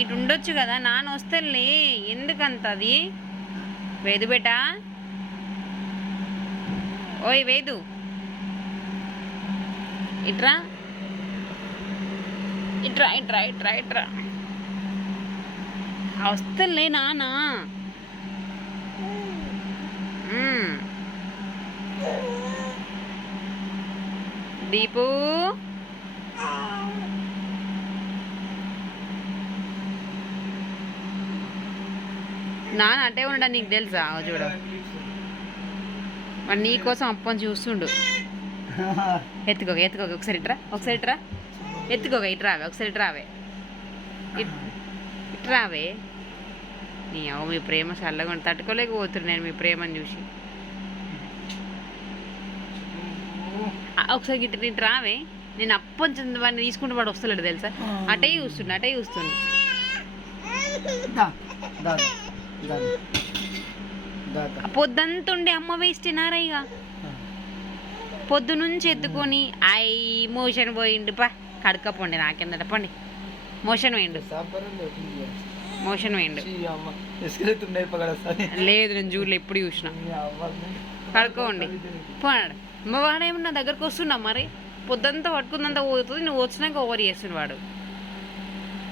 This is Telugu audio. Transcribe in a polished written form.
ఇటు ఉండొచ్చు కదా, నాన్న వస్తేలే. ఎందుకంత అది? వేదు బేటా, ఓయ్ వేదు, ఇట్రా ఇట్రా ఇట్రా ఇట్రా ఇట్రా. వస్తలే నాన్న. దీపు, నాన్న అటే ఉండడా నీకు తెలుసా? చూడ మరి నీ కోసం అప్పని చూస్తుండు. ఎత్తుకోక ఎత్తుకోక ఒకసారి ఇట్రా, ఒకసారి ఇట్రా, ఎత్తుకోక ఇట్రావే, ఒకసారి ఇట్రావే, ఇట్రావే. నీ అవ్వ మీ ప్రేమ చల్లగా తట్టుకోలేకపోతున్నా నేను మీ ప్రేమను చూసి. ఒకసారి గిట్ట ఇటు రావే. నేను అప్పని వాడిని తీసుకుంటూ వాడు వస్తలేడు తెలుసా? అటే చూస్తుండు, అటే చూస్తుండు. పొద్దంతుండే అమ్మ వేస్టినారా ఇక. పొద్దు నుంచి ఎత్తుకొని మోషన్ పోయిండు. పా కడకపోండి, నాకెందట పండి. మోషన్ పోయిండు, మోషన్ పోయిండు. లేదు నేను జూర్లో ఎప్పుడు చూసిన. కడుక్కోండి పోనాడు. అమ్మ వాడేమన్నా దగ్గరకు వస్తున్నా మరి. పొద్దంతా పట్టుకుందంతా పోతుంది, నువ్వు వచ్చినాక ఓవర్ చేస్తున్నాడు వాడు.